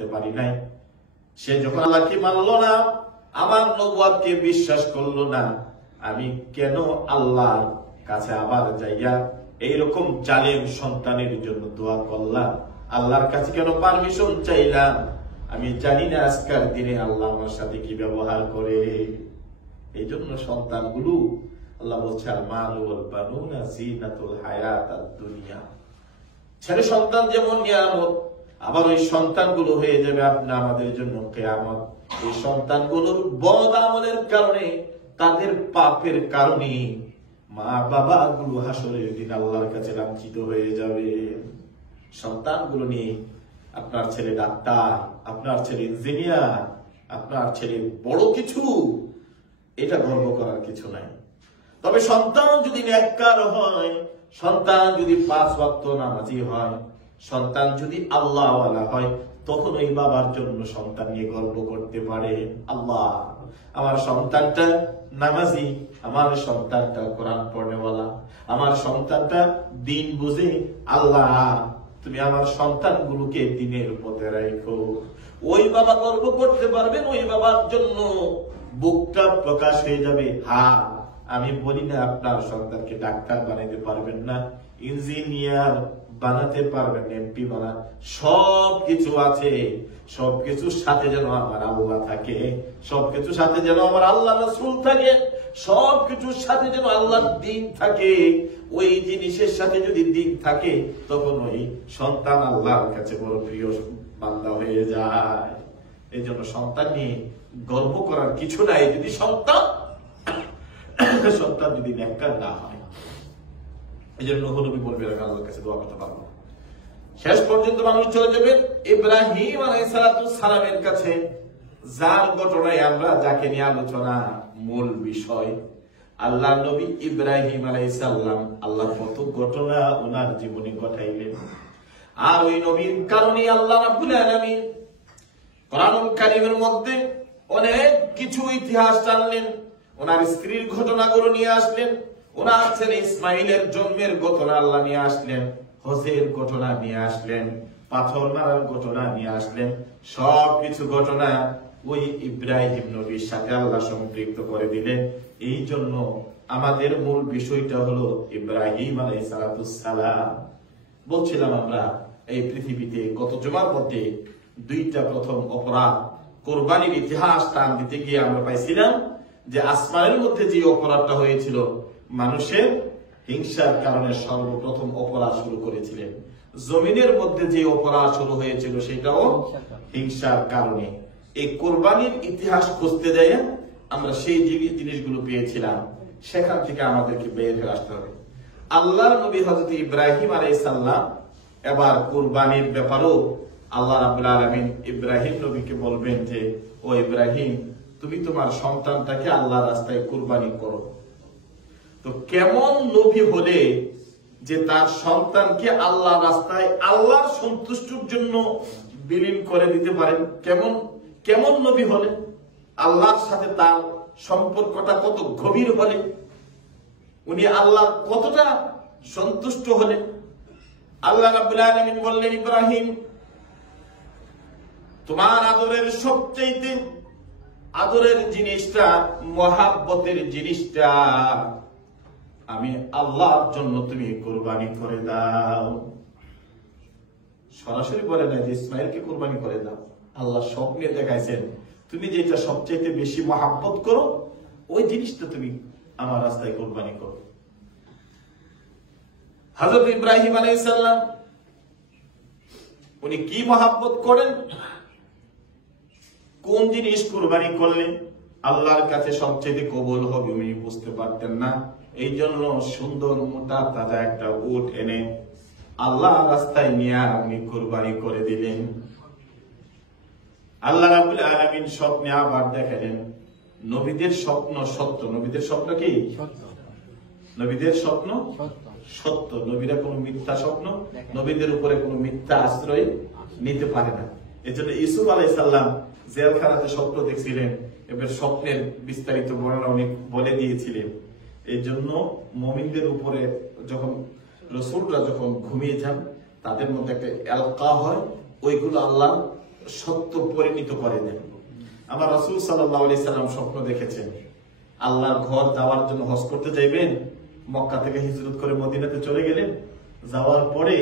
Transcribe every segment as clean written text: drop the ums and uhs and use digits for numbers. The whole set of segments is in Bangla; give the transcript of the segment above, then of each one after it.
করতে পারি নাই। সে যখন আল্লাহকে মানলো না, আমার নবুয়তকে বিশ্বাস করলো না, আমি কেন আল্লাহর কাছে আবার যাইয়া এইরকম জালেম সন্তানের জন্য দোয়া করলাম, আল্লাহর কাছে কেন পারমিশন চাইলাম? আমি জানি না আজকের দিনে আল্লাহ আমার সাথে কি ব্যবহার করে। এই জন্য সন্তানগুলো আল্লাহ বলছে আল মালু ওয়াল বানুনা জিনাতুল হায়াতাদ দুনিয়া। ছেলে সন্তান যেমন নিয়ামত, আবার ওই সন্তানগুলো হয়ে যাবে আপনি আমাদের জন্য কিয়ামত। এই সন্তানগুলোর বদ আমলের কারণে, তাদের পাপের কারণে মা বাবা গুলো হাসরের দিন আল্লাহর কাছে লাঞ্ছিত হয়ে যাবে। সন্তানগুলো নিয়ে আপনার ছেলে ডাক্তার, আপনার ছেলে ইঞ্জিনিয়ার, আপনার ছেলে বড় কিছু, এটা গর্ব করার কিছু নাই। তবে সন্তান যদি নেককার হয়, সন্তান যদি 5 ওয়াক্ত নামাজি হয়, সন্তান যদি আল্লাহওয়ালা হয়, তখন ওই বাবার জন্য সন্তান নিয়ে গর্ব করতে পারে। আল্লাহ, আমার সন্তানটা নামাজি, আমার সন্তানটা কোরআন পড়নেওয়ালা, আমার সন্তানটা দিন বুঝে, আল্লাহ তুমি আমার সন্তানগুলোকে দিনের পথে রাখো। ওই বাবা গর্ব করতে পারবেন, ওই বাবার জন্য বুকটা প্রকাশ হয়ে যাবে। হ্যাঁ, আমি বলি না আপনার সন্তানকে ডাক্তার বানাইতে পারবেন না, ইঞ্জিনিয়ার বানাতে পারবেন, এমপি বানান, সবকিছু আছে। সবকিছুর সাথে যেন আমার আল্লাহ থাকে, সবকিছুর সাথে যেন আমার আল্লাহ রাসূল থাকে, সবকিছুর সাথে যেন আল্লাহর দ্বীন থাকে। ওই জিনিসের সাথে যদি দ্বীন থাকে, তখন ওই সন্তান আল্লাহর কাছে বড় প্রিয় বান্দা হয়ে যায়। এই জন্য সন্তান নিয়ে গর্ব করার কিছু নাই, যদি সন্তান যদি নেককার না হয়। এই জন্য নবী বলবে আমি আল্লাহর কাছে দোয়া করতে পারবো। শেষ পর্যন্ত মানুষ চলে যাবে ইব্রাহিম আলাইহিস সালামের কাছে, যার ঘটনায় আমরা, যাকে নিয়ে আলোচনা মূল বিষয়। আল্লাহ নবী ইব্রাহিম আলাইহিস সালাম আল্লাহ কত ঘটনা ওনার জীবনে ঘটাইলেন, আর ওই নবীর কারণে আল্লাহ রাব্বুল আলামিন কোরআনুল কারীমের মধ্যে অনেক কিছু ইতিহাস টানলেন। ওনার স্ত্রীর ঘটনাগুলো নিয়ে আসলেন, ওনার ছেলে ইসমাইলের জন্মের ঘটনা আল্লাহ নিয়ে আসলেন, হজের ঘটনা নিয়ে আসলেন, পাথর মারার ঘটনা নিয়ে আসলেন। সবকিছু ঘটনা ওই ইব্রাহিম নবীর সাথে আল্লাহ সম্পৃক্ত করে দিলেন। এই জন্য আমাদের মূল বিষয়টা হলো ইব্রাহিম আলাইহিস সালাম। বলছিলাম আমরা এই পৃথিবীতে গত জুমার মধ্যে 2টা প্রথম অপরাধ, কোরবানির ইতিহাস টান দিতে গিয়ে আমরা পাইছিলাম যে আসমানের মধ্যে যে অপরাধটা হয়েছিল, মানুষের হিংসার কারণে সর্বপ্রথম অপরাধ শুরু করেছিলেন। জমিনের মধ্যে যে অপরাধ শুরু হয়েছিল, সেটাও হিংসার কারণে। এই কোরবানির ইতিহাস খুঁজতে যাই আমরা সেই জিনিসগুলো পেয়েছিলাম, সেখান থেকে আমাদেরকে বের হয়ে আসতে হবে। আল্লাহর নবী হযরত ইব্রাহিম আলাইহিস সালাম এবার কোরবানির ব্যাপারেও আল্লাহ রাব্বুল আলামিন ইব্রাহিম নবীকে বলবেন যে, ও ইব্রাহিম, তুমি তোমার সন্তানটাকে আল্লাহর রাস্তায় কুরবানি করো। তো কেমন নবী হলে যে তার সন্তানকে আল্লাহর রাস্তায় আল্লাহর সন্তুষ্টির জন্য বিলীন করে দিতে পারেন? কেমন নবী হলে, আল্লাহর সাথে তার সম্পর্কটা কত গভীর হলে, উনি আল্লাহর কতটা সন্তুষ্ট হলে? আল্লাহ রাব্বুল আলামিন বললেন, ইব্রাহিম, তোমার আদরের সবচেয়ে আদরের জিনিসটা, মহাব্বতের জিনিসটা আমি আল্লাহর জন্য তুমি কুরবানি করে দাও। সরাসরি বলে না যে ইসমাইলকে কুরবানি করে দাও, আল্লাহ স্বপ্নে দেখাইছেন, তুমি যেটা সবচেয়ে বেশি মহাব্বত করো, ওই জিনিসটা তুমি আমার রাস্তায় কুরবানি করো। হযরত ইব্রাহিম আলাইহিস সালাম উনি কি মহাব্বত করেন, কোন জিনিস কুরবানি করলে আল্লাহর কাছে সবচেয়ে কবুল হবে উনি বুঝতে পারতেন না। এই জন্য সুন্দর মোটা তাজা একটা উট এনে আল্লাহর রাস্তায় নিয়ে উনি কুরবানি করে দিলেন। আল্লাহ রাব্বুল আলামিন স্বপ্নে আবার দেখালেন, নবীদের স্বপ্ন সত্য। নবীদের স্বপ্ন কি সত্য? নবীদের স্বপ্ন সত্য। নবীরা কোনো মিথ্যা স্বপ্ন, নবীদের উপরে কোনো মিথ্যা আশ্রয় নিতে পারে না। এজন্য ইউসুফ আলাইহিস সালাম জেলখানাতে স্বপ্ন দেখছিলেন, এবার স্বপ্নের বিস্তারিত বর্ণনা উনি বলে দিয়েছিলেন। এই জন্য মুমিনদের উপরে যখন রাসূলরা যখন ঘুমিয়ে যান, তাদের মধ্যে একটা এলকা হয়, ওইগুলো আল্লাহ সত্য পরিণত করে দেন। আমার রাসূল সাল্লাল্লাহু আলাইহি সাল্লাম স্বপ্ন দেখেছেন আল্লাহর ঘর যাওয়ার জন্য হজ করতে যাইবেন, মক্কা থেকে হিজরত করে মদিনাতে চলে গেলেন। যাওয়ার পরে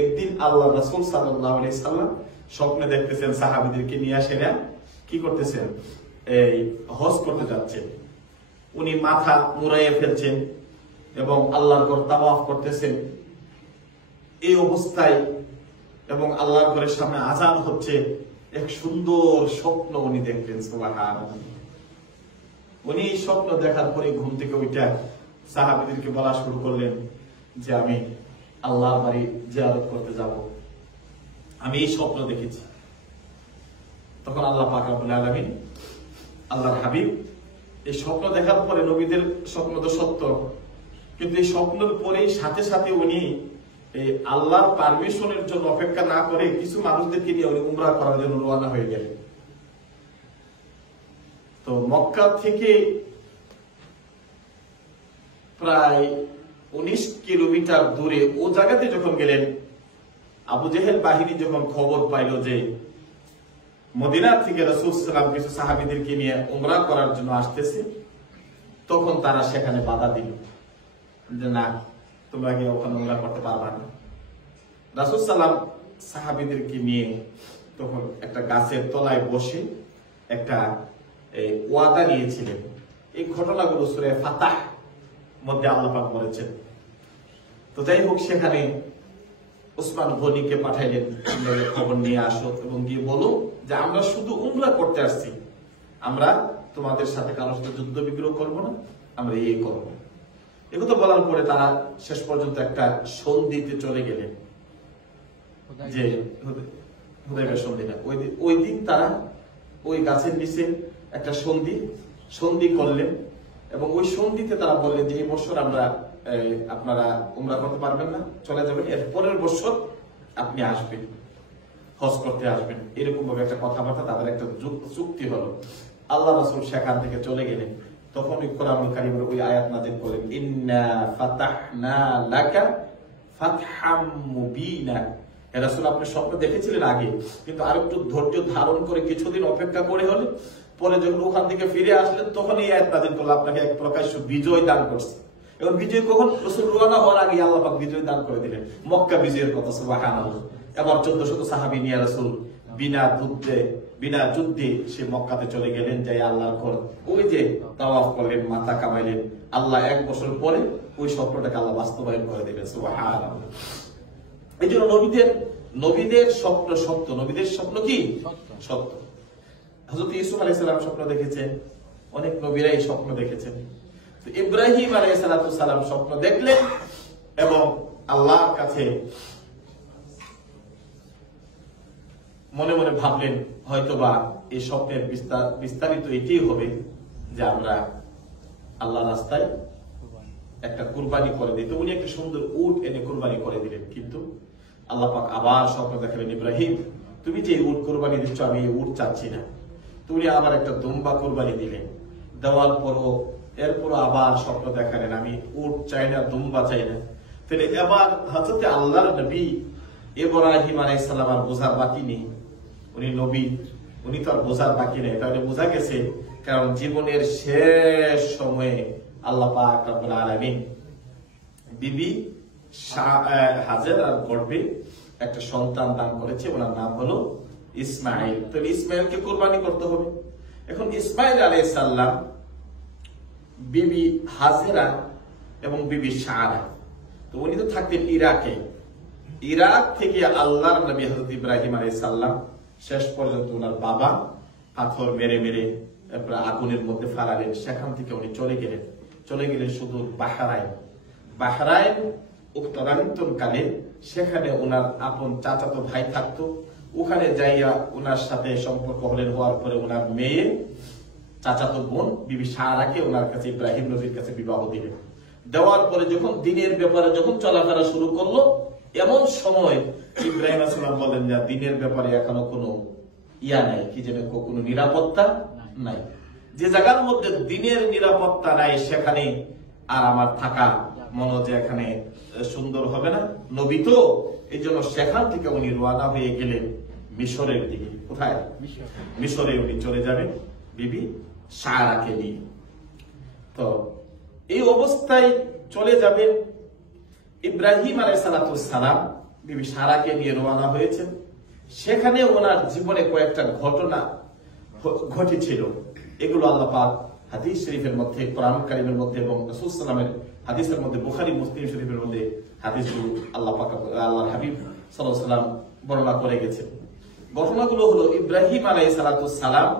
একদিন আল্লাহ রাসূল সাল্লাল্লাহু আলাইহি সাল্লাম স্বপ্নে দেখতেছেন সাহাবীদেরকে নিয়ে আসেনা কি করতেছেন, এই হজ করতে যাচ্ছেন। উনি মাথা মুড়াইয়ে ফেলছেন এবং আল্লাহর ঘর তাওয়াফ করতেছেন। এই অবস্থায় এবং আল্লাহর ঘরের সামনে আযান হচ্ছে, এক সুন্দর স্বপ্ন উনি দেখলেন। সুবহানাল্লাহ। উনি এই স্বপ্ন দেখার পরে ঘুম থেকে উঠে সাহাবীদেরকে বলা শুরু করলেন যে আমি আল্লাহর বাড়ি জিয়ারত করতে যাব, আমি এই স্বপ্ন দেখেছি। তখন আল্লাহ পাক রব্বুল আলামিন, আল্লাহর হাবিব এই স্বপ্ন দেখার পরে, নবীদের স্বপ্ন তো সত্য, কিন্তু এই স্বপ্নের পরেই সাথে সাথে উনি এই আল্লাহর পারমিশনের জন্য অপেক্ষা না করে কিছু মানুষদেরকে নিয়ে উনি উমরা করার জন্য রওনা হয়ে গেলেন। তো মক্কা থেকে প্রায় 19 কিলোমিটার দূরে ও জায়গাতে যখন গেলেন, আবু জেহেল বাহিনী যখন খবর পাইল যে মদিনা থেকে রাসূল সাল্লাল্লাহু আলাইহি ওয়াসাল্লাম কিছু সাহাবীদেরকে নিয়ে উমরা করার জন্য আসতেছে, তখন তারা সেখানে বাধা দিল যে না, তোমরা গিয়ে ওখানে উমরা করতে পারবা না। রাসূল সাল্লাল্লাহু আলাইহি ওয়াসাল্লাম সাহাবীদেরকে নিয়ে তখন একটা গাছের তলায় বসে একটা ওয়াদা নিয়েছিলেন। এই ঘটনাগুলো সূরা ফাতাহ মধ্যে আল্লাহ পাক বলেছেন। তো যাই হোক, সেখানে ওসমান গনিকে পাঠাইলেন, খবর নিয়ে আসো এবং গিয়ে বলো যে আমরা শুধু উমরা করতে আসছি, আমরা তোমাদের সাথে কারোর সাথে যুদ্ধ বিগ্রহ করবো না, আমরা এই করবো। এগুলো বলার পরে তারা শেষ পর্যন্ত একটা সন্ধিতে চলে গেলেন, যে হুদায়বিয়া সন্ধিটা। ওই দিন তারা ওই গাছের নিচে একটা সন্ধি করলেন এবং ওই সন্ধিতে তারা বললেন যে এই বছর আপনারা উমরা করতে পারবেন না, চলে যাবেন, এর পরের বছর আপনি আসবেন, হজ করতে আসবেন। এরকম ভাবে একটা কথাবার্তা, তাদের একটা চুক্তি হলো। আল্লাহ রাসূল সেখান থেকে চলে গেলেন। তখন কোরআনুল কারীমের ওই আয়াত নাযিল করলেন, ইন্না ফাতাহনা লাকা ফাতহাম মুবিনা। হে রাসূল, আপনি স্বপ্ন দেখেছিলেন আগে, কিন্তু আরেকটু ধৈর্য ধারণ করে কিছুদিন অপেক্ষা করে হলে পরে যখন ওখান থেকে ফিরে আসলেন তখন এই আয়াত নাযিল করলো, আপনাকে এক প্রকাশ্য বিজয় দান করছে। এবং বিজয় কখন? রাসূল রওনা হওয়ার আগে আল্লাহ পাক বিজয় দান করে দিলেন, মক্কা বিজয়ের কথা। সুবহানাল্লাহ। এবার 1400 সাহাবী নিয়ে রাসূল বিনা যুদ্ধে সে মক্কাতে চলে গেলেন, যাই আল্লাহর ঘর ওই যে তাওয়াফ করলেন, মাথা কামাইলেন। আল্লাহ 1 বছর পরে ওই স্বপ্নটাকে আল্লাহ বাস্তবায়ন করে দিলেন। সুবহানাল্লাহ। এই জন্য নবীদের স্বপ্ন সত্য। নবীদের স্বপ্ন কি? সত্য। হযরত ইউসুফ আলাইহিস সালাম স্বপ্ন দেখেছেন, অনেক নবীরাই স্বপ্ন দেখেছেন। তো ইব্রাহিম আলাইহিস সালাম স্বপ্ন দেখলেন এবং আল্লাহর কাছে মনে মনে ভাবলেন হয়তোবা এই স্বপ্নের বিস্তারিত এটাই হবে যে আমরা আল্লাহ রাস্তায় একটা কুরবানি করে দিই। তো উনি একটা সুন্দর উট এনে কুরবানি করে দিলেন। কিন্তু আল্লাহ পাক আবার স্বপ্ন দেখালেন, ইব্রাহিম তুমি যে উট কুরবানি দিচ্ছ, আমি এই উট চাচ্ছি না। তুমি আবার একটা দুম্বা কুরবানি দিলেন। দেওয়ার পরও এরপরও আবার স্বপ্ন দেখালেন, আমি উট চাই না, দুম্বা চাই না। তাহলে এবার হযরত আল্লাহর নবী ইব্রাহিম আলাইহিস সালাম আর বোঝার বাকি নেই, উনি নবী, উনি তো আর বোঝার বাকি নেই। তাহলে বোঝা গেছে, কারণ জীবনের শেষ সময়ে আল্লাহ পাক রব্বুল আলামিন বিবি হাজেরার গর্ভে একটা সন্তান দান করেছে, ওনার নাম হলো ইসমাইল। তো ইসমাইলকে কুরবানি করতে হবে। এখন ইসমাইল আলাইহিস সালাম, বিবি হাজেরা এবং বিবি সারা, তো উনি তো থাকতেন ইরাকে। ইরাক থেকে আল্লাহর নবী হযরত ইব্রাহিম আলাইহিস সালাম শেষ পর্যন্ত ওনার বাবা পাথর মেরে মেরে আগুনের মধ্যে ফালালেন। সেখান থেকে উনি চলে গেলেন সুদূর বাহরাইন উত্তরান্তর কালে। সেখানে ওনার আপন চাচাতো ভাই থাকতো, ওখানে যাইয়া ওনার সাথে সম্পর্ক হওয়ার পরে ওনার মেয়ে চাচাতো বোন বিবি সারাকে ওনার কাছে ইব্রাহিম নবীর কাছে বিবাহ দিলেন। দেওয়ার পরে যখন দিনের ব্যাপারে যখন চলাফেরা শুরু করলো, এমন সময় ইব্রাহিম আলাইহিস সালাম বলেন যে দিনের ব্যাপারে এখনো কোনো নাই, কি যেন কোনো নিরাপত্তা নাই। যে জায়গার মধ্যে দিনের নিরাপত্তা নাই সেখানে আর আমার থাকা মনে যে এখানে সুন্দর হবে না। নবী তো এই জন্য সেখান থেকে উনি রওনা হয়ে গেলেন মিশরের দিকে। কোথায়? মিশরে উনি চলে যাবেন বিবি সারাকে নিয়ে। তো এই অবস্থায় চলে যাবেন ইব্রাহিম আলাইহিস সালাম বিবি সারাকে নিয়ে রওনা হয়েছেন। সেখানে ওনার জীবনে কয়েকটা ঘটনা ঘটেছিল, এগুলো আল্লাহ পাক হাদিস শরীফের মধ্যে, কোরআন কারীমের মধ্যে এবং রাসূল সাল্লাল্লাহু আলাইহি ওয়াসাল্লামের হাদিসের মধ্যে, বুখারী মুসলিম শরীফের মধ্যে হাদিসগুলো আল্লাহ পাক আল্লাহর হাবিব সাল্লাল্লাহু আলাইহি ওয়াসাল্লাম বর্ণনা করে গেছেন। ঘটনাগুলো হলো ইব্রাহিম আলাইহিস সালাম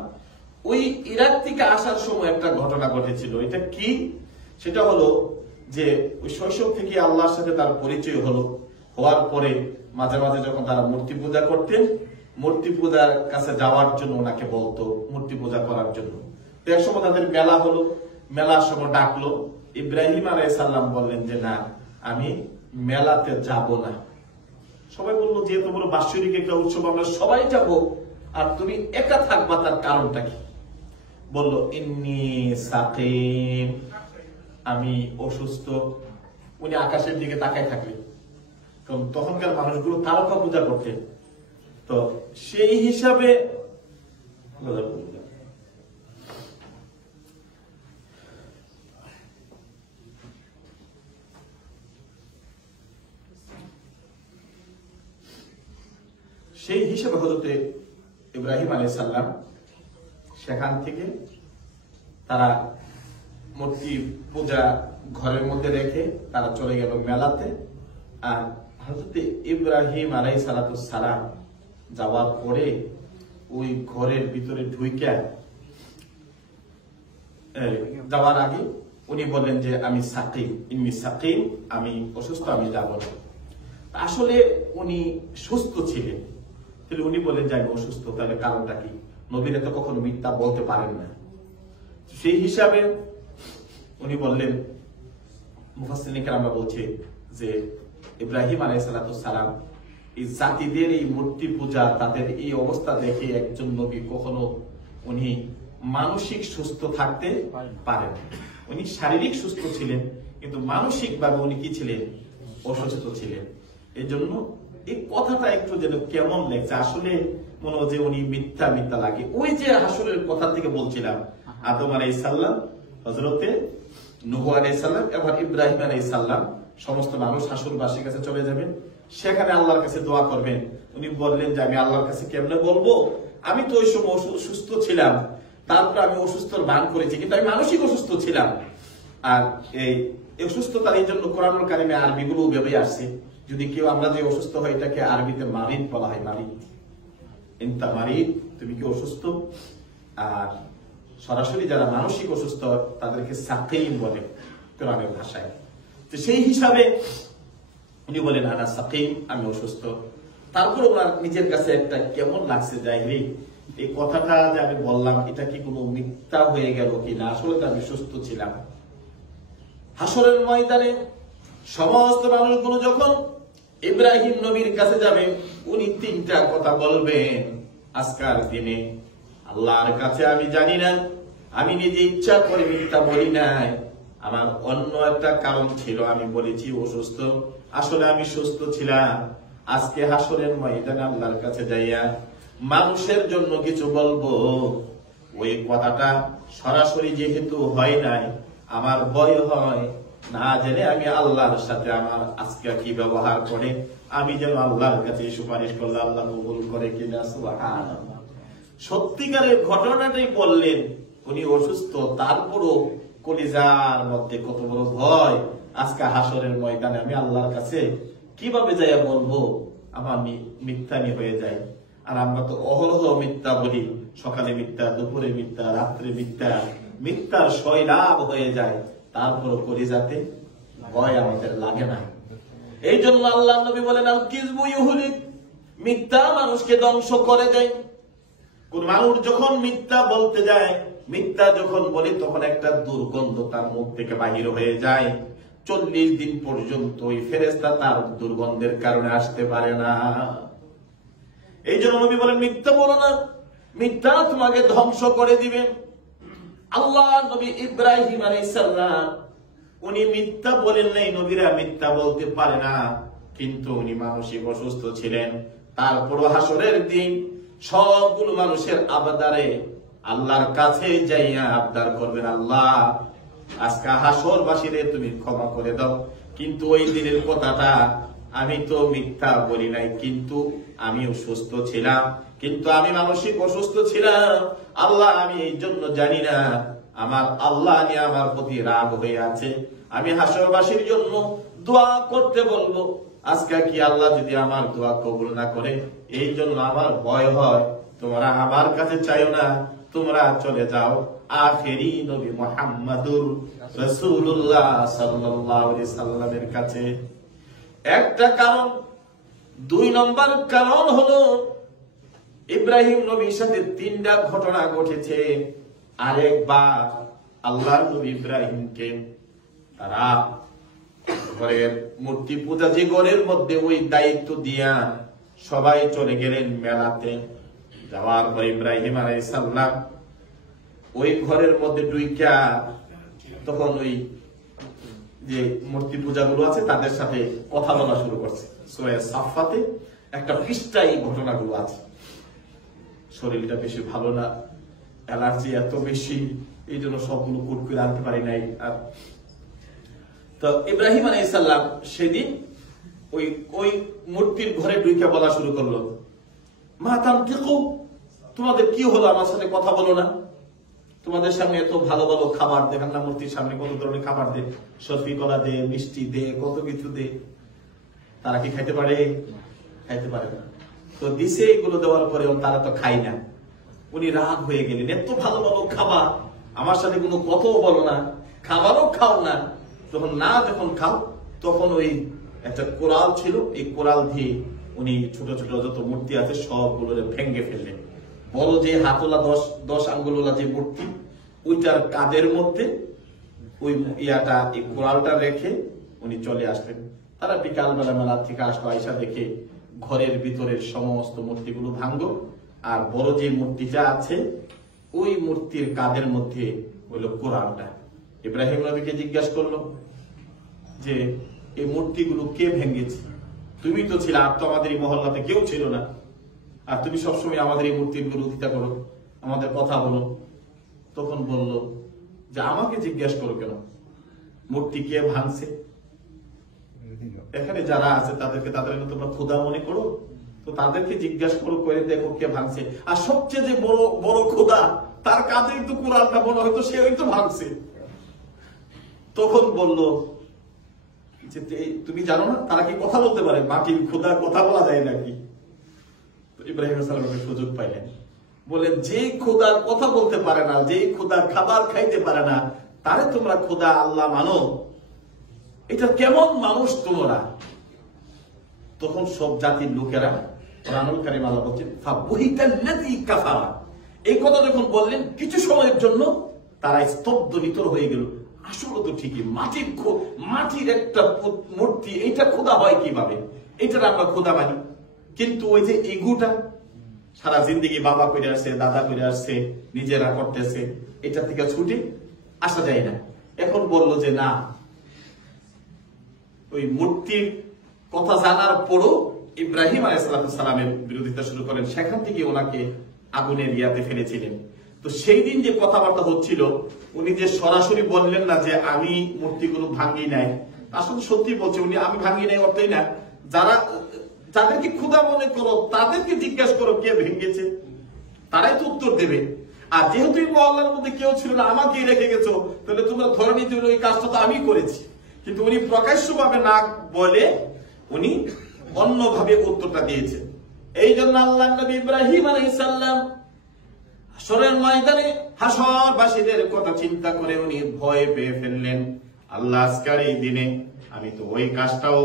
ওই ইরাক থেকে আসার সময় একটা ঘটনা ঘটেছিল। এটা কি? সেটা হলো যে ওই শৈশব থেকে আল্লাহর সাথে তার পরিচয় হলো। হওয়ার পরে মাঝে মাঝে যখন তারা মূর্তি পূজা করতেন, মূর্তি পূজার কাছে যাওয়ার জন্য ওনাকে বলতো মূর্তি পূজা করার জন্য। তো এক সময় তাদের মেলা হলো, মেলার সময় ডাকলো। ইব্রাহিম আলাইহিস সালাম বললেন যে না, আমি মেলাতে যাব না। সবাই বললো যে এত বড় বাৎসরিক একটা উৎসব, আমরা সবাই যাব, আর তুমি একা থাকবা, তার কারণটা কি? বললো ইন্নী সাকিম, আমি অসুস্থ। উনি আকাশের দিকে তাকায় থাকলেন, কারণ তখনকার মানুষগুলো তারকা পূজা করতেন। তো সেই হিসাবে হযরত ইব্রাহিম আলাইহিস সালাম সেখান থেকে তারা মূর্তি পূজা ঘরের মধ্যে রেখে তারা চলে গেল মেলাতে। আর হযরত ইব্রাহিম আলাইহিস সালাম যাওয়ার পরে ওই ঘরের ভিতরে ঢুইকা যাওয়ার আগে উনি বললেন যে আমি সাকিম, ইন্নী সাকিম, আমি অসুস্থ, আমি যাব না। আসলে উনি সুস্থ ছিলেন, তাহলে উনি বলেন যে আমি অসুস্থ, তাহলে কারণটা কি? নবীরা তো কখনো মিথ্যা বলতে পারেন না। সেই হিসাবে উনি বললেন, মুফাসসিরিন কেরামরা বলছে যে ইব্রাহিম আলাইহিস সালাম এই জাতিদের এই মূর্তি পূজা, তাদের এই অবস্থা দেখে একজন নবী কখনো উনি মানসিক সুস্থ থাকতে পারেন। উনি শারীরিক সুস্থ ছিলেন, কিন্তু মানসিক ভাবে উনি কি ছিলেন? অসুস্থ ছিলেন। এই জন্য এই কথাটা একটু যেন কেমন লাগছে, আসলে মনে হয় যে উনি মিথ্যা মিথ্যা লাগে। ওই যে হাসরের কথা থেকে বলছিলাম, আদম আলাইহিস সালাম, হযরতে নূহ আলাইহিস সালাম এবং ইব্রাহিম আলাইহিস সালাম, সমস্ত মানুষ হাসরবাসীর কাছে চলে যাবেন, সেখানে আল্লাহর কাছে দোয়া করবেন। উনি বললেন যে আমি আল্লাহর কাছে কেমনে বলবো, আমি তো ওই সময় সুস্থ ছিলাম, তারপর আমি অসুস্থর ভান করেছি, কিন্তু আমি মানসিক অসুস্থ ছিলাম। আর এই অসুস্থতার এই জন্য কোরআনুল কারীমে আরবিগুলো ভেবে আসছে, যদি কেউ আমরা যে অসুস্থ হয় এটাকে আরবিতে মারিদ বলা হয়, মারিদ, ইনতা মারিদ, তুমি কি অসুস্থ? আর সরাসরি যারা মানসিক অসুস্থ তাদেরকে সাকিম বলে কোরআনের ভাষায়। তো সেই হিসাবে উনি বলেন আনা সাকিম, আমি অসুস্থ। তারপর ওনার নিজের কাছে একটা কেমন লাগছে, যাই রে এই কথাটা যে আমি বললাম এটা কি কোনো মিথ্যা হয়ে গেল কিনা, আসলে তো আমি সুস্থ ছিলাম। হাসরের ময়দানে সমস্ত মানুষগুলো যখন ইব্রাহিম নবীর কাছে যাবেন, উনি তিনটা কথা বলবেন আজকের দিনে, আল্লাহর কাছে আমি জানি না, আমি নিজে ইচ্ছা করে মিথ্যা বলি নাই, আমার অন্য একটা কারণ ছিল, আমি বলেছি অসুস্থ, আসলে আমি সুস্থ ছিলাম। আজকে হাসরের ময়দানে আল্লাহর কাছে যাইয়া মানুষের জন্য কিছু বলবো, ওই কথাটা সরাসরি যেহেতু হয় নাই, আমার ভয় হয় না জেনে আমি আল্লাহর সাথে আমার আজকে কি ব্যবহার করে আমি যেন আল্লাহর কাছে সুপারিশ করলে আল্লাহ কবুল করে কিনা। সুবহানাল্লাহ। সত্যিকারের ঘটনাটাই বললেন, উনি অসুস্থ, তারপরও কলিজার মধ্যে কত বড় ভয়, আজকে হাসরের ময়দানে আমি আল্লাহর কাছে কিভাবে যাইয়া বলবো, আমার মিথ্যামি হয়ে যায়। আর আমরা তো অহরহ মিথ্যা বলি, সকালে মিথ্যা, দুপুরে মিথ্যা, রাত্রে মিথ্যা, মিথ্যার সয়লাভ হয়ে যায়, তারপরও কলিজাতে ভয় আমাদের লাগে না। এই জন্য আল্লাহ নবী বলেন আল কিযবু ইউহলিক, মিথ্যা মানুষকে ধ্বংস করে দেয়। কোন মানুষ যখন মিথ্যা বলতে যায়, মিথ্যা যখন বলে, তখন একটা দুর্গন্ধ তার মুখ থেকে বাহির হয়ে যায়, 40 দিন পর্যন্ত ওই ফেরেশতা তার দুর্গন্ধের কারণে আসতে পারে না। এই জন্য নবী বলেন মিথ্যা বলো না, মিথ্যা তোমাকে ধ্বংস করে দিবে। আল্লাহ নবী ইব্রাহিম আলাইহিস সালাম উনি মিথ্যা বলেন নাই, নবীরা মিথ্যা বলতে পারে না, কিন্তু উনি মানসিক অসুস্থ ছিলেন। তারপরও হাসরের দিন সবগুলো মানুষের আবদারে আল্লাহর কাছে যাইয়া আবদার করবেন, আল্লাহ আজকে হাসরবাসীরে তুমি ক্ষমা করে দাও। কিন্তু ওই দিনের কথাটা আমি তো মিথ্যা বলি নাই, কিন্তু আমি অসুস্থ ছিলাম, কিন্তু আমি মানসিক অসুস্থ ছিলাম আল্লাহ, আমি এই জন্য জানি না আমার আল্লাহ নিয়ে আমার প্রতি রাগ হয়ে আছে। আমি হাসরবাসীর জন্য দোয়া করতে বলবো, আজকে কি আল্লাহ যদি আমার দোয়া কবুল না করে, এই জন্য আমার ভয় হয়। তোমরা আমার কাছে চাইও না, তোমরা চলে যাও আখেরি নবী মুহাম্মাদুর রাসূলুল্লাহ সাল্লাল্লাহু আলাইহি সাল্লামের কাছে। একটা কারণ। 2 নম্বর কারণ হলো ইব্রাহিম নবীর সাথে 3টা ঘটনা ঘটেছে। আরেকবার আল্লাহর নবী ইব্রাহিমকে তারা ঘরের মূর্তি পূজা, যে ঘরের মধ্যে ওই দায়িত্ব দিয়া সবাই চলে গেলেন মেলাতে। যাওয়ার পর ইব্রাহিম আলাইহিস সালাম ওই ঘরের মধ্যে ঢুইকা তখন ওই যে মূর্তি পূজাগুলো আছে তাদের সাথে কথা বলা শুরু করছে। সূরা সাফফাতে একটা পৃষ্ঠায় এই ঘটনাগুলো আছে। শরীরটা বেশি ভালো না, অ্যালার্জি এত বেশি, এই জন্য সবগুলো কোট করে আনতে পারি নাই। আর তো ইব্রাহিম আলাইহিস সালাম সেদিন ওই মূর্তির ঘরে ঢুইকা বলা শুরু করলো, মা তামতিকু, তোমাদের কি হলো, আমার সাথে কথা বলো না? তোমাদের সামনে এত ভালো ভালো খাবার দেখেন না, মূর্তির সামনে কত ধরনের খাবার দে, সরফি কলা দে, মিষ্টি দে, কত কিছু দে, তারা কি খাইতে পারে? খাইতে পারে না। তো দিছে এগুলো দেওয়ার পরেও তারা তো খায় না। উনি রাগ হয়ে গেলেন, এত ভালো ভালো খাবার, আমার সাথে কোনো কথাও বলো না, খাবারও খাও না। যখন খাও তখন ওই একটা কোরাল ছিল, এই কোরাল দিয়ে উনি ছোট ছোট যত মূর্তি আছে সবগুলো ভেঙ্গে ফেললেন। বড় যে হাতওয়ালা 10 আঙ্গুলওয়ালা যে মূর্তি, ওইটার কাঁধের মধ্যে ওই এই কোরালটা রেখে উনি চলে আসলেন। তারা বিকালবেলা মেলা থেকে আসলো, আইসা দেখে ঘরের ভিতরের সমস্ত মূর্তিগুলো ভাঙ্গো, আর বড় যে মূর্তিটা আছে ওই মূর্তির কাঁধের মধ্যে হইল কোরালটা। ইব্রাহিম নবীকে জিজ্ঞাসা করলো যে এই মূর্তিগুলো কে ভেঙেছে? তুমি তো ছিল, আর তো আমাদের এই মহল্লাতে কেউ ছিল না, আর তুমি সবসময় আমাদের এই মূর্তির বিরোধিতা করো, আমাদের কথা বলো। তখন বলল যে আমাকে জিজ্ঞাসা করো কেন, মূর্তি কে ভাঙছে? এখানে যারা আছে তাদেরকে তোমরা খোদা মনে করো, তো তাদেরকে জিজ্ঞাসা করো, করে দেখো কে ভাঙছে। আর সবচেয়ে যে বড় বড় খোদা, তার কাজেই তো কোরআনটা মনে হয়তো সে তো ভাঙছে। তখন বলল যে তুমি জানো না তারা কি কথা বলতে পারে? মাটির খোদা কথা বলা যায় নাকি? ইব্রাহিম সালামের সুযোগ পাইলেন, বলে যে খোদা কথা বলতে পারে না, যে খোদা খাবার খাইতে পারে না, তারে তোমরা খোদা আল্লাহ মানো? এটা কেমন মানুষ তোমরা? তখন সব জাতির লোকেরা কোরআনুল কারীম আল্লাহ বলছেন ফাবুহিতাল্লাযী কাফারা, এই কথা যখন বললেন কিছু সময়ের জন্য তারা স্তব্ধ নিতর হয়ে গেল। আসলে তো ঠিকই, মাটির একটা মূর্তি, এটা খোদা হয় কিভাবে? এটা আমরা খোদা মানি, কিন্তু ওই যে ইগুটা সারা জিন্দগি বাবা করে আসছে, দাদা করে আসছে, নিজেরা করতেছে, এটা থেকে ছুটে আসা যায় না। এখন বললো যে না, ওই মূর্তির কথা জানার পরও ইব্রাহিম আলাইহিস সালামের বিরোধিতা শুরু করেন। সেখান থেকে ওনাকে আগুনের ইয়াতে ফেলেছিলেন। তো সেই দিন যে কথাবার্তা হচ্ছিল, উনি যে সরাসরি বললেন না যে আমি মূর্তিগুলো ভাঙি নাই, আসলে সত্যি বলছে উনি আমি ভাঙি নাই অর্থই না, যাদেরকে ক্ষুধা মনে করো তাদেরকে জিজ্ঞাসা করো কে ভেঙেছে, তারাই তো উত্তর দেবে। আর যেহেতু এই মহল্লার মধ্যে কেউ ছিল না, আমাকেই রেখে গেছো, তাহলে তোমরা ধরে নিতে হলো এই কাজটা তো আমি করেছি। কিন্তু উনি প্রকাশ্যভাবে না বলে উনি অন্যভাবে উত্তরটা দিয়েছেন। এই জন্য আল্লাহ নবী ইব্রাহিম আলাইহিস সালাম হাসরের ময়দানে হাসরবাসীদের কথা চিন্তা করে উনি ভয় পেয়ে ফেললেন। আল্লাহ আজকের এই দিনে আমি তো ওই কাজটাও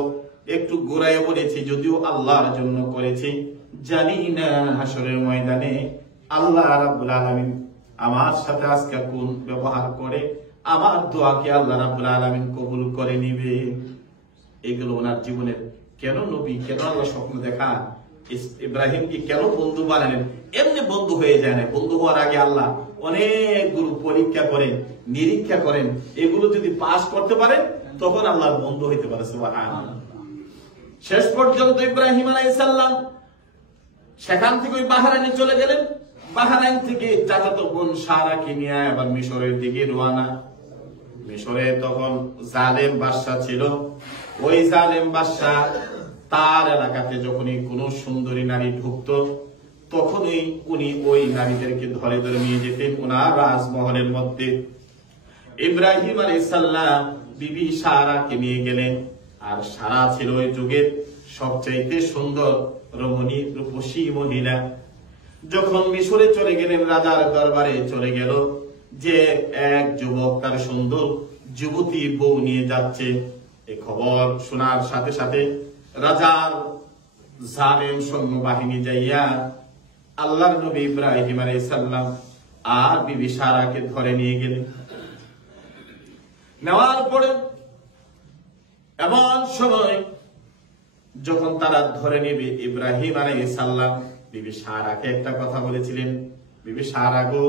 একটু ঘুরাইয়া বলেছি, যদিও আল্লাহর জন্য করেছি, জানি না হাসরের ময়দানে আল্লাহ রাব্বুল আলামিন আমার সাথে আজকে কোন ব্যবহার করে, আমার দোয়াকে আল্লাহ রাব্বুল আলামিন কবুল করে নিবে। এগুলো ওনার জীবনের কেন নবী, কেন আল্লাহ স্বপ্ন দেখা, ইব্রাহিমকে কেন বন্ধু বানালেন? এমনি বন্ধু হয়ে যায় না, বন্ধু হওয়ার আগে আল্লাহ অনেকগুলো পরীক্ষা করেন, নিরীক্ষা করেন। এগুলো যদি পাস করতে পারে তখন আল্লাহর বন্ধু হইতে পারে। সুবহানাল্লাহ। শেষ পর্যন্ত ইব্রাহিম আলাইহিস সালাম সেখান থেকে ওই বাহরাইনে চলে গেলেন। বাহরাইন থেকে চাচাতো বোন সারাকে নিয়ে আবার মিশরের দিকে রওনা। মিশরে তখন জালেম বাদশা ছিল। ওই জালেম বাদশা তার এলাকাতে যখনই কোন সুন্দরী নারী ঢুকতো তখনই উনি ওই নারীদেরকে ধরে ধরে নিয়ে যেতেন ওনার রাজমহলের মধ্যে। ইব্রাহিম আলাইহিস সালাম বিবি সারাকে নিয়ে গেলেন। আর সারা ছিল ওই যুগের সবচাইতে সুন্দর রমণী রূপসী মহিলা। যখন মিশরে চলে গেলেন, রাজার দরবারে চলে গেল যে এক যুবক তার সুন্দর যুবতী বউ নিয়ে যাচ্ছে। এই খবর শোনার সাথে সাথে রাজার জালেম সৈন্যবাহিনী যাইয়া আল্লাহর নবী ইব্রাহিম আলাইহিস সালাম আর বিবি সারাকে ধরে নিয়ে গেলেন। নেওয়ার পরে এমন সময় যখন তারা ধরে নেবে, ইব্রাহিম আলাইহিস সালাম বিবি সারাকে একটা কথা বলেছিলেন, বিবি সারা গো,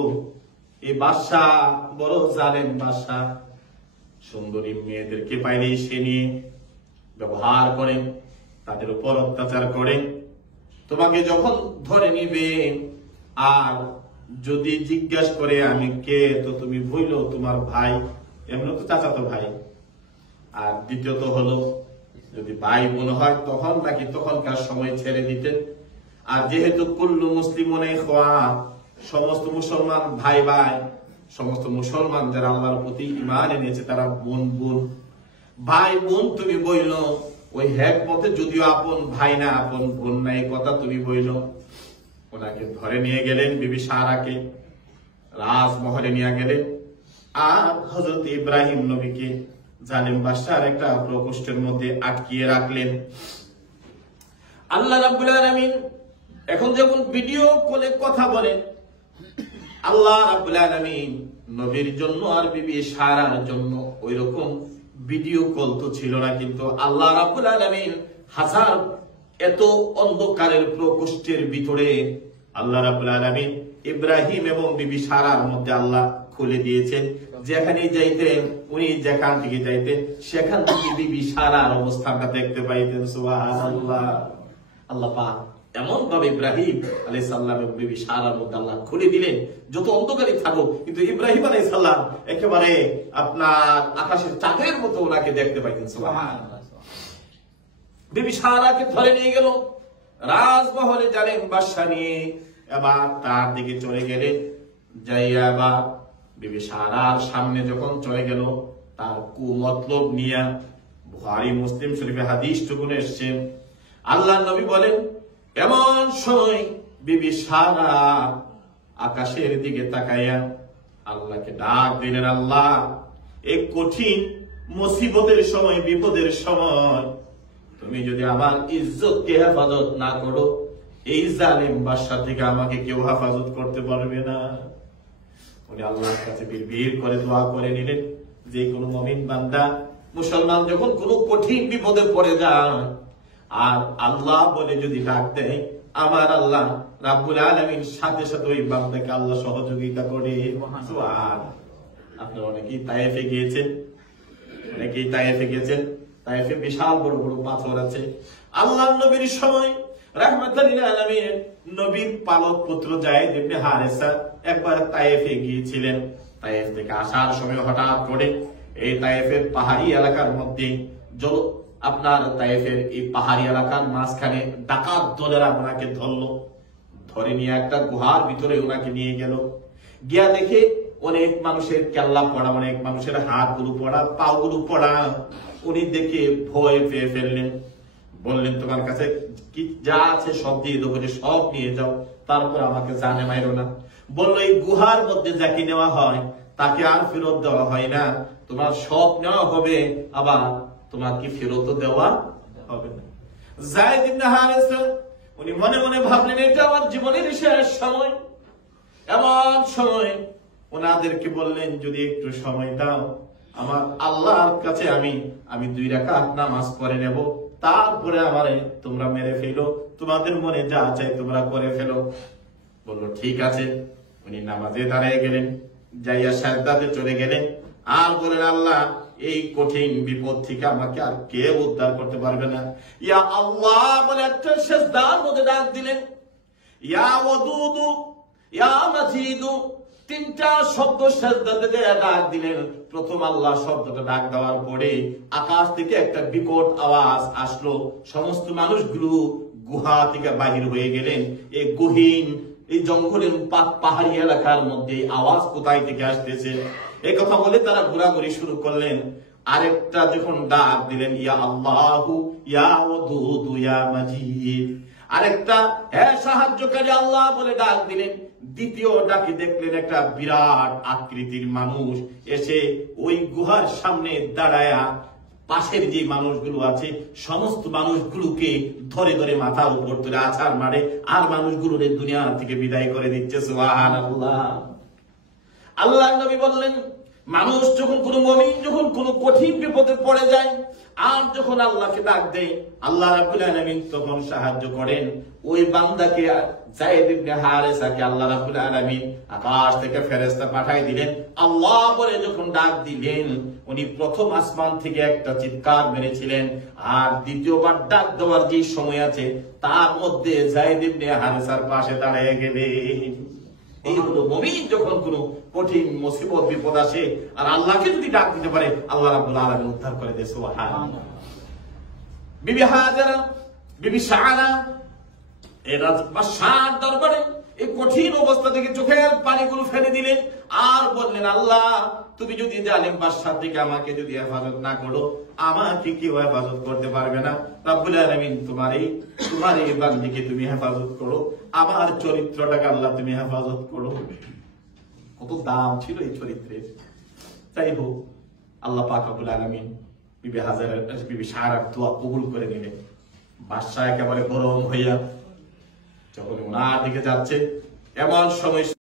এই বাদশা বড় জালেম বাদশা, সুন্দরী মেয়েদেরকে পাইলেই সে নিয়ে ব্যবহার করেন, তাদের উপর অত্যাচার করেন। তোমাকে যখন ধরে নিবে আর যদি জিজ্ঞাসা করে আমি কে, তো তুমি বললো তোমার ভাই, এমন তো চাচাতো ভাই। আর দ্বিতীয়ত হলো যদি ভাই বোন হয় তখন নাকি তখনকার সময় ছেড়ে দিতেন। আর যেহেতু কুল্লু মুসলিমুন ইখওয়া, সমস্ত মুসলমান ভাই ভাই, সমস্ত মুসলমান যারা আল্লাহর প্রতি ঈমান এনেছে তারা বোন বোন, ভাই বোন তুমি বইলো। ওই হ্যাক পথে যদিও আপন ভাই না আপন বোন না, এই কথা তুমি বইলো। ওনাকে ধরে নিয়ে গেলেন, বিবি সারাকে রাজমহলে নিয়ে গেলেন। আর হযরত ইব্রাহিম নবীকে জালেম বাদশার একটা প্রকোষ্ঠের মধ্যে আটকিয়ে রাখলেন। আল্লাহ রাব্বুল আলামিন এখন যখন ভিডিও কলে কথা বলেন, আল্লাহ রাব্বুল আলামিন নবীর জন্য আর বিবি সারার জন্য ওই রকম ভিডিও কল তো ছিল না, কিন্তু আল্লাহ রাব্বুল আলামিন হাজার এত অন্ধকারের প্রকোষ্ঠের ভিতরে আল্লাহ রাব্বুল আলামিন ইব্রাহিম এবং বিবি সারার মধ্যে আল্লাহ খুলে দিয়েছেন। যেখানে যাইতেন উনি, যেখান থেকে যাইতেন সেখান থেকে বিবি সারার অবস্থানটা দেখতে পাইতেন। সুবহানাল্লাহ। আল্লাহ পাক এমন ভাবে ইব্রাহিম আলাইহিস সালাম এবং বিবি সারার মধ্যে আল্লাহ খুলে দিলেন, যত অন্ধকারই থাকুক কিন্তু ইব্রাহিম আলাইহিস সালাম একেবারে আপনার আকাশের চাঁদের মতো ওনাকে দেখতে পাইতেন। সুবহানাল্লাহ। বিবি সারাকে ধরে নিয়ে গেল রাজমহলে জালেম বাদশা নিয়ে। এবার তার দিকে চলে গেলেন, যাইয়া বা বিবি সারার সামনে যখন চলে গেল, তার কুমতলব নিয়ে বুখারী মুসলিম শরীফে হাদিস টুকুন এসছে। আল্লাহ নবী বলেন, এমন সময় বিবি সারা আকাশের দিকে তাকাইয়া আল্লাহকে ডাক দিলেন, আল্লাহ এই কঠিন মুসিবতের সময়, বিপদের সময় তুমি যদি আমার ইজ্জতকে হেফাজত না করো, এই জালেম বাদশা থেকে আমাকে কেউ হেফাজত করতে পারবে না। উনি আল্লাহর কাছে বিড়বিড় করে দোয়া করে নিলেন, যে কোনো মুমিন বান্দা মুসলমান যখন কোনো কঠিন বিপদে পড়ে যায় আর আল্লাহ বলে যদি ডাক দেয়, আমার আল্লাহ রাব্বুল আলামিন সাথে সাথে ওই বান্দাকে আল্লাহ সহযোগিতা করে। আপনারা অনেকেই তায়েফে গিয়েছেন, তায়েফে বিশাল বড় বড় পাথর আছে। আল্লাহ নবীর সময় রাহমাতাল লিল আলামিন নবীর পালক পুত্র যায়েদ ইবনে হারেসা একবার তায়েফে গিয়েছিলেন। তায়েফ থেকে আসার সময় হঠাৎ করে এই তায়েফের পাহাড়ি এলাকার মধ্যে আপনার তায়েফের এই পাহাড়ি এলাকার মাঝখানে ডাকাত দলেরা ওনাকে ধরলো, ধরে নিয়ে একটা গুহার ভিতরে ওনাকে নিয়ে গেল। গিয়া দেখে অনেক মানুষের কেল্লা পড়া, অনেক মানুষের হাতগুলো পড়া, পাগুলো পড়া। উনি দেখে ভয় পেয়ে ফেললেন, বললেন তোমার কাছে কি যা আছে সব দিয়ে দেবো, সব নিয়ে যাও, তারপর আমাকে জানে মাইরো না। বললো এই গুহার মধ্যে যাকে নেওয়া হয় তাকে আর ফেরত দেওয়া হয় না, তোমার সব নেওয়া হবে, আবার তোমার কি ফেরত দেওয়া হবে না। যায়েদ ইবনে হারেসা উনি মনে মনে ভাবলেন, এটা আমার জীবনের শেষ সময়। এমন সময় ওনাদেরকে বললেন, যদি একটু সময় দাও, আমার আল্লাহর কাছে আমি 2 রাকাত নামাজ পড়ে নেব, তারপরে আমারে তোমরা মেরে ফেলো, তোমাদের মনে যা চাই তোমরা করে ফেলো। বললো ঠিক আছে। উনি নামাজে দাঁড়িয়ে গেলেন, যাইয়া সাজদাতে চলে গেলেন আর বলেন, আল্লাহ এই কঠিন বিপদ থেকে আমাকে আর কেউ উদ্ধার করতে পারবে না, ইয়া আল্লাহ বলে একটা সাজদার মধ্যে ডাক দিলেন। ইয়া ওয়াদুদু ইয়া মাজিদু, তিনটা শব্দ সাজদাতে দিয়ে ডাক দিলেন। প্রথম আল্লাহ শব্দটা ডাক দেওয়ার পরে আকাশ থেকে একটা বিকট আওয়াজ আসলো। সমস্ত মানুষগুলো গুহা থেকে বাহির হয়ে গেলেন। এই গহীন, এই জঙ্গলের পাহাড়ি এলাকার মধ্যে আওয়াজ কোথায় থেকে আসতেছে এই কথা বলে তারা ঘোরাঘুরি শুরু করলেন। আরেকটা যখন ডাক দিলেন, ইয়া আল্লাহু ইয়া ওয়াদুদু ইয়া মাজিদ, আরেকটা হ্যাঁ সাহায্যকারী আল্লাহ বলে ডাক দিলেন। দ্বিতীয় ডাকে দেখলেন একটা বিরাট আকৃতির মানুষ এসে ওই গুহার সামনে দাঁড়ায়া পাশের যে মানুষগুলো আছে সমস্ত মানুষগুলোকে ধরে ধরে মাথার উপর তুলে আছাড় মারে, আর মানুষগুলোর দুনিয়া থেকে বিদায় করে দিচ্ছে। সুবহানাল্লাহ। আল্লাহর নবী বললেন, মানুষ যখন কোন মুমিন যখন কোন কঠিন বিপদে পড়ে যায় আর যখন আল্লাহকে ডাক দেয়, আল্লাহ রাব্বুল আলামিন তখন সাহায্য করেন। ওই বান্দাকে যায়েদ ইবনে হারেসাকে আল্লাহ রাব্বুল আলামিন আকাশ থেকে ফেরেশতা পাঠিয়ে দিলেন। আল্লাহ বলে যখন ডাক দিলেন, উনি প্রথম আসমান থেকে একটা চিৎকার মেরেছিলেন, আর দ্বিতীয়বার ডাক দেওয়ার যে সময় আছে তার মধ্যে যায়েদ ইবনে হারেসার পাশে দাঁড়িয়ে গেলেন। এই হলো মুমিন যখন কোন কঠিন মুসিবত বিপদ আসে আর আল্লাহকে যদি ডাক দিতে পারে, আল্লাহ রাব্বুল আলামিন উদ্ধার করে দেয়। সুবহানাল্লাহ। বিবি হাজারা, বিবি সারা এরা বাদশার দরবারে এই কঠিন অবস্থা থেকে চোখের পানিগুলো ফেলে দিলেন আর বললেন, আল্লাহ তুমি যদি জালিম বাদশার থেকে আমাকে যদি হেফাজত না করো, আমাকে কেউ হেফাজত করতে পারবে না। রব্বুল আলামিন তোমার এই বান্দিকে তুমি হেফাজত করো, আমার চরিত্রটাকে আল্লাহ তুমি হেফাজত করো। কত দাম ছিল এই চরিত্রের। তাই হোক, আল্লাহ পাক রব্বুল আলামিন বিবি হাজারা বিবি সারার দোয়া কবুল করে নিলেন। বাদশা একেবারে গরম হইয়া যখন ওনার দিকে যাচ্ছে, এমন সময়